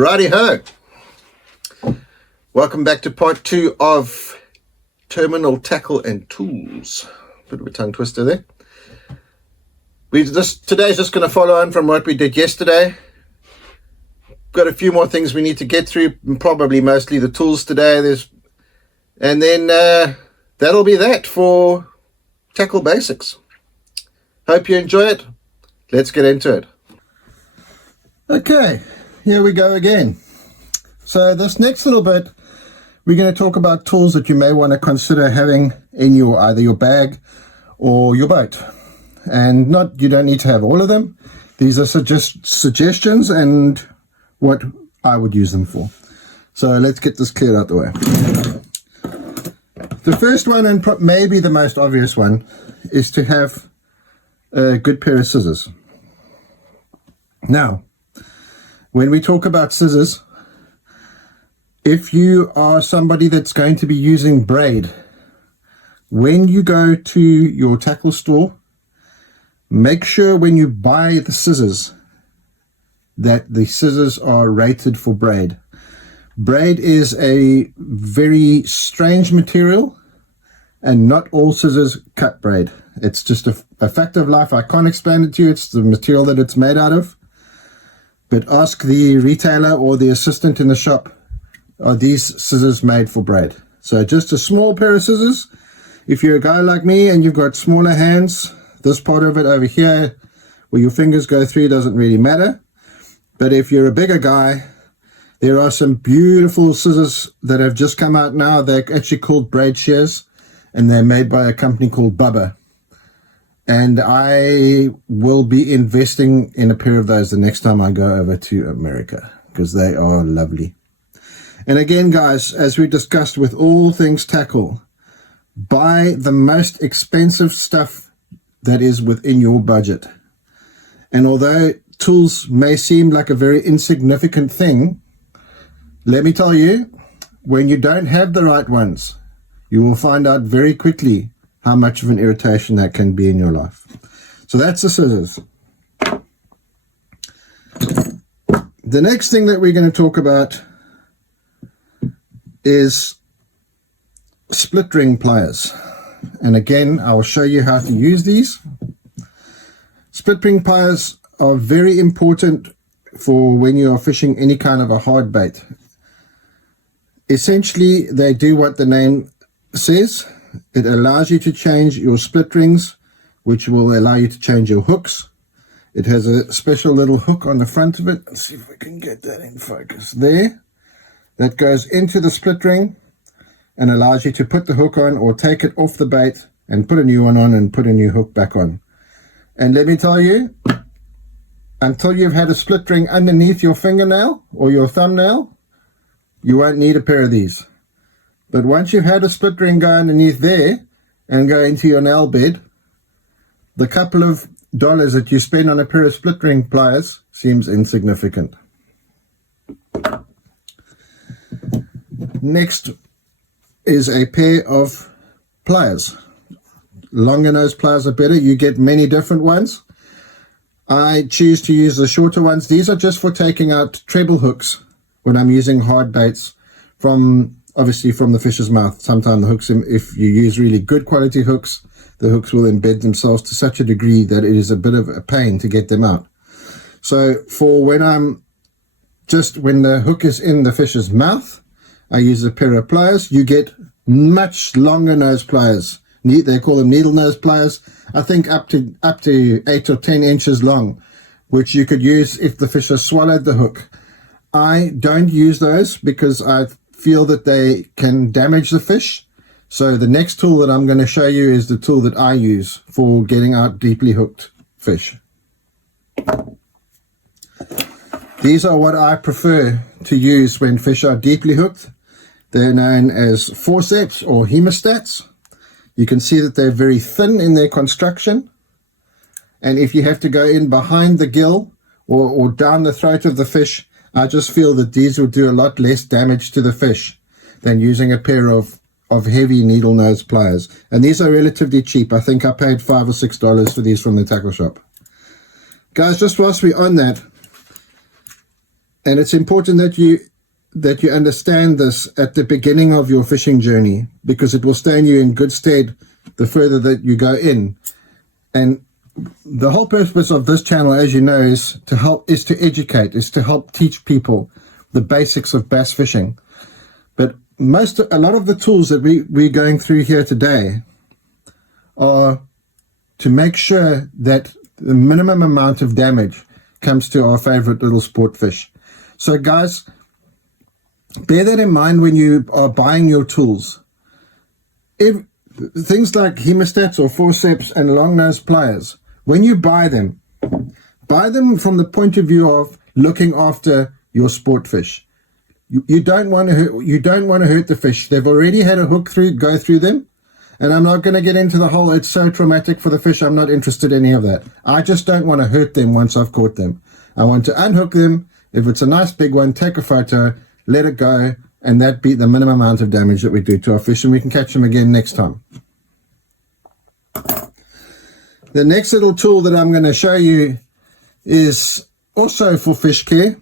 Righty ho. Welcome back to part 2 of Terminal Tackle and Tools. Bit of a tongue twister there. Today's just going to follow on from what we did yesterday. Got a few more things we need to get through, probably mostly the tools today. And then that'll be that for Tackle Basics. Hope you enjoy it. Let's get into it. Okay, here we go again. So this next little bit, we're going to talk about tools that you may want to consider having in either your bag or your boat. And you don't need to have all of them. These are suggestions and what I would use them for. So let's get this cleared out the way. The first one, and maybe the most obvious one, is to have a good pair of scissors. Now, when we talk about scissors, if you are somebody that's going to be using braid, when you go to your tackle store, make sure when you buy the scissors that the scissors are rated for braid. Braid is a very strange material, and not all scissors cut braid. It's just a fact of life. I can't explain it to you. It's the material that it's made out of. But ask the retailer or the assistant in the shop, are these scissors made for braid? So just a small pair of scissors. If you're a guy like me and you've got smaller hands, this part of it over here where your fingers go through doesn't really matter. But if you're a bigger guy, there are some beautiful scissors that have just come out now. They're actually called braid shears, and they're made by a company called Bubba. And I will be investing in a pair of those the next time I go over to America, because they are lovely. And again, guys, as we discussed with all things tackle, buy the most expensive stuff that is within your budget. And although tools may seem like a very insignificant thing, let me tell you, when you don't have the right ones, you will find out very quickly how much of an irritation that can be in your life. So that's the scissors. The next thing that we're going to talk about is split ring pliers. And again, I'll show you how to use these. Split ring pliers are very important for when you are fishing any kind of a hard bait. Essentially, they do what the name says. It allows you to change your split rings, which will allow you to change your hooks. It has a special little hook on the front of it. Let's see if we can get that in focus there. That goes into the split ring and allows you to put the hook on or take it off the bait and put a new one on and put a new hook back on. And let me tell you, until you've had a split ring underneath your fingernail or your thumbnail, you won't need a pair of these. But once you've had a split ring go underneath there and go into your nail bed, the couple of dollars that you spend on a pair of split ring pliers seems insignificant. Next is a pair of pliers. Longer nose pliers are better. You get many different ones. I choose to use the shorter ones. These are just for taking out treble hooks when I'm using hard baits obviously from the fish's mouth. Sometimes the hooks, if you use really good quality hooks, the hooks will embed themselves to such a degree that it is a bit of a pain to get them out. So for when the hook is in the fish's mouth, I use a pair of pliers. You get much longer nose pliers. They call them needle nose pliers. I think up to 8 or 10 inches long, which you could use if the fish has swallowed the hook. I don't use those because I feel that they can damage the fish. So the next tool that I'm going to show you is the tool that I use for getting out deeply hooked fish. These are what I prefer to use when fish are deeply hooked. They're known as forceps or hemostats. You can see that they're very thin in their construction. And if you have to go in behind the gill or down the throat of the fish, I just feel that these will do a lot less damage to the fish than using a pair of heavy needle nose pliers. And these are relatively cheap. I think I paid $5 or $6 for these from the tackle shop. Guys, just whilst we're on that, And it's important that you understand this at the beginning of your fishing journey, because it will stand you in good stead the further that you go in. And the whole purpose of this channel, as you know, is to educate, is to help teach people the basics of bass fishing. But a lot of the tools that we're going through here today are to make sure that the minimum amount of damage comes to our favorite little sport fish. So guys, bear that in mind when you are buying your tools. If things like hemostats or forceps and long nose pliers, when you buy them from the point of view of looking after your sport fish. You don't want to hurt the fish. They've already had a hook go through them, and I'm not going to get into the whole it's so traumatic for the fish. I'm not interested in any of that. I just don't want to hurt them once I've caught them. I want to unhook them. If it's a nice big one, take a photo, let it go, and that be the minimum amount of damage that we do to our fish, and we can catch them again next time. The next little tool that I'm going to show you is also for fish care.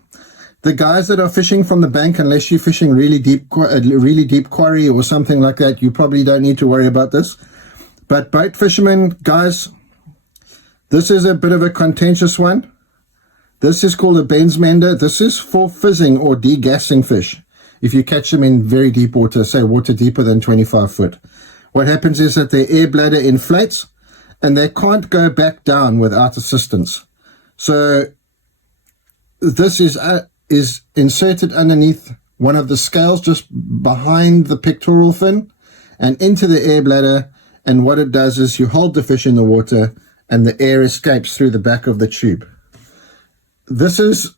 The guys that are fishing from the bank, unless you're fishing really deep quarry or something like that, you probably don't need to worry about this. But boat fishermen, guys, this is a bit of a contentious one. This is called a Bensmender. This is for fizzing or degassing fish. If you catch them in very deep water, say water deeper than 25 foot. What happens is that their air bladder inflates and they can't go back down without assistance. So this is inserted underneath one of the scales just behind the pectoral fin and into the air bladder, and what it does is you hold the fish in the water and the air escapes through the back of the tube. This is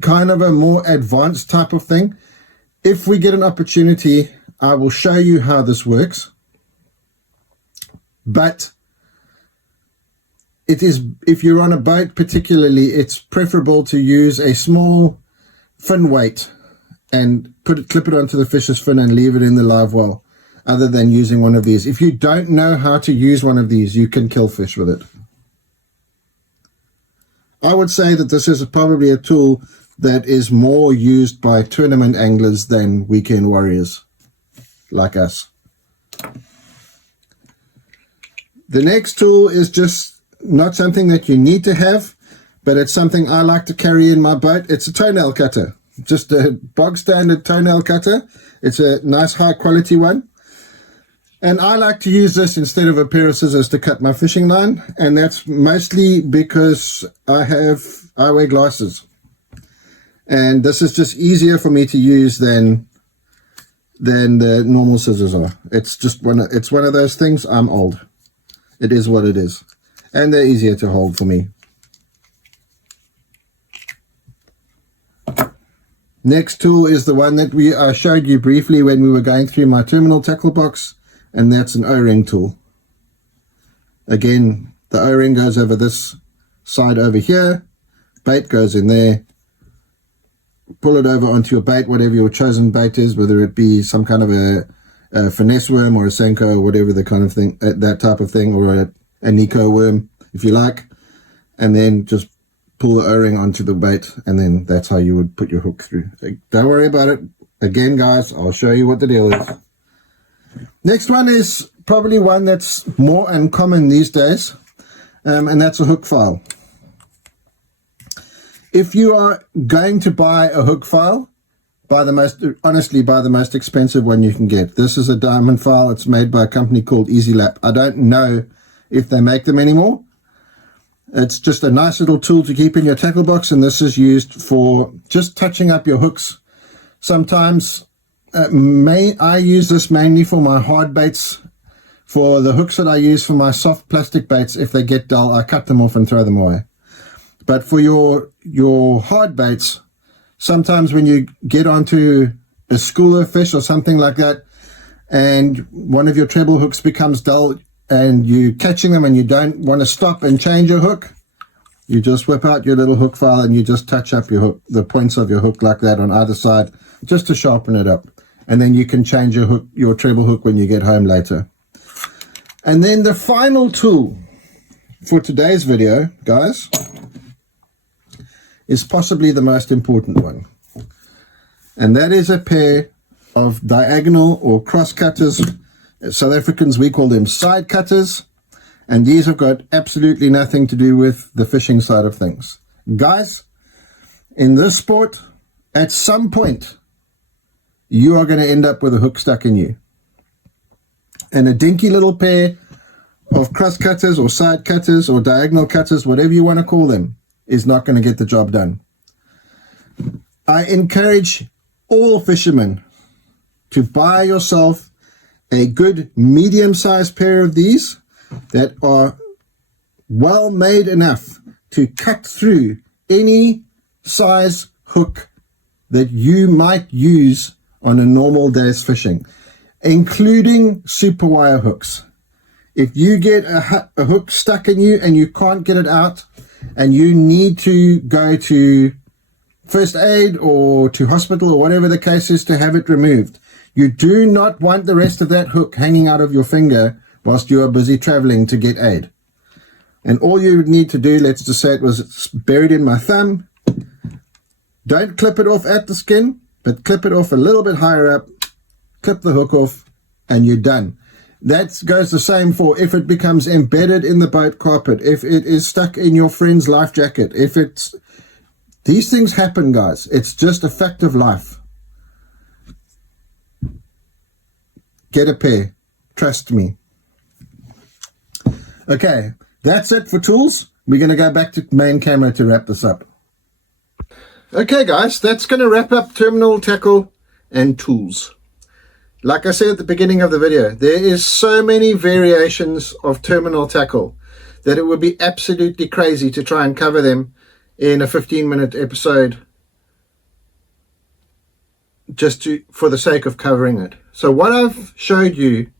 kind of a more advanced type of thing. If we get an opportunity, I will show you how this works. But it is, if you're on a boat particularly, it's preferable to use a small fin weight and clip it onto the fish's fin and leave it in the live well, other than using one of these. If you don't know how to use one of these, you can kill fish with it. I would say that this is probably a tool that is more used by tournament anglers than weekend warriors like us. The next tool is just not something that you need to have, but it's something I like to carry in my boat. It's a toenail cutter, just a bog standard toenail cutter. It's a nice high quality one. And I like to use this instead of a pair of scissors to cut my fishing line. And that's mostly because I wear glasses. And this is just easier for me to use than the normal scissors are. It's just one of those things. I'm old. It is what it is. And they're easier to hold for me. Next tool is the one that I showed you briefly when we were going through my terminal tackle box, and that's an O-ring tool. Again, the O-ring goes over this side over here, bait goes in there, pull it over onto your bait, whatever your chosen bait is, whether it be some kind of a finesse worm or a Senko or whatever the kind of thing, that type of thing, or a Nico worm if you like, and then just pull the O-ring onto the bait, and then that's how you would put your hook through. Don't worry about it. Again, guys, I'll show you what the deal is. Next one is probably one that's more uncommon these days, and that's a hook file. If you are going to buy a hook file, buy the most expensive one you can get. This is a diamond file. It's made by a company called Easy Lap. I don't know if they make them anymore. It's just a nice little tool to keep in your tackle box, and this is used for just touching up your hooks. Sometimes I use this mainly for my hard baits. For the hooks that I use for my soft plastic baits, if they get dull, I cut them off and throw them away. But for your hard baits, sometimes when you get onto a schooler fish or something like that, and one of your treble hooks becomes dull, and you're catching them and you don't want to stop and change your hook, you just whip out your little hook file and you just touch up your hook, the points of your hook like that on either side, just to sharpen it up. And then you can change your hook, your treble hook, when you get home later. And then the final tool for today's video, guys, is possibly the most important one. And that is a pair of diagonal or cross cutters. South Africans, we call them side cutters. And these have got absolutely nothing to do with the fishing side of things. Guys, in this sport, at some point, you are going to end up with a hook stuck in you. And a dinky little pair of cross cutters or side cutters or diagonal cutters, whatever you want to call them, is not going to get the job done. I encourage all fishermen to buy yourself a good medium-sized pair of these that are well made enough to cut through any size hook that you might use on a normal day's fishing, including super wire hooks. If you get a hook stuck in you and you can't get it out and you need to go to first aid or to hospital or whatever the case is to have it removed, you do not want the rest of that hook hanging out of your finger whilst you are busy traveling to get aid. And all you would need to do, let's just say it was buried in my thumb, don't clip it off at the skin, but clip it off a little bit higher up, clip the hook off, and you're done. That goes the same for if it becomes embedded in the boat carpet, if it is stuck in your friend's life jacket, if it's... These things happen, guys. It's just a fact of life. Get a pair. Trust me. Okay, that's it for tools. We're going to go back to main camera to wrap this up. Okay, guys, that's going to wrap up terminal tackle and tools. Like I said at the beginning of the video, there is so many variations of terminal tackle that it would be absolutely crazy to try and cover them in a 15-minute episode just for the sake of covering it. So what I've showed you,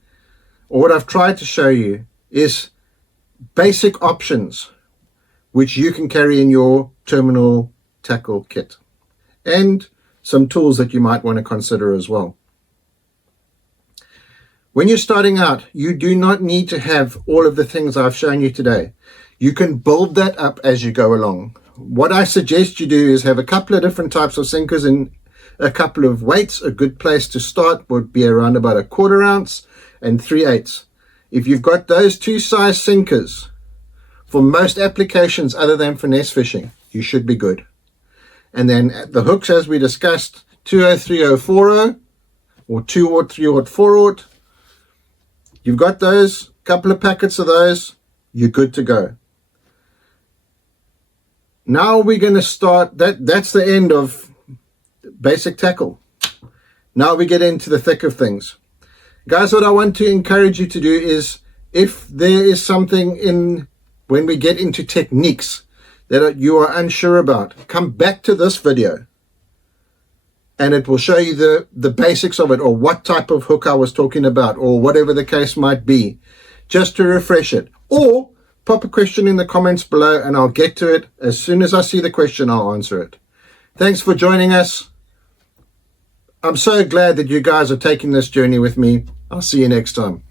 or what I've tried to show you, is basic options which you can carry in your terminal tackle kit, and some tools that you might want to consider as well. When you're starting out, you do not need to have all of the things I've shown you today. You can build that up as you go along. What I suggest you do is have a couple of different types of sinkers and a couple of weights. A good place to start would be around about 1/4 ounce and 3/8. If you've got those two size sinkers, for most applications other than finesse fishing, you should be good. And then the hooks, as we discussed, 203/040 or 2/0, 3/0, 4/0. You've got those, couple of packets of those, you're good to go. Now we're going to start, that's the end of basic tackle. Now we get into the thick of things. Guys, what I want to encourage you to do is, if there is something in, when we get into techniques that you are unsure about, come back to this video and it will show you the basics of it, or what type of hook I was talking about, or whatever the case might be, just to refresh it. Or pop a question in the comments below and I'll get to it. As soon as I see the question, I'll answer it. Thanks for joining us. I'm so glad that you guys are taking this journey with me. I'll see you next time.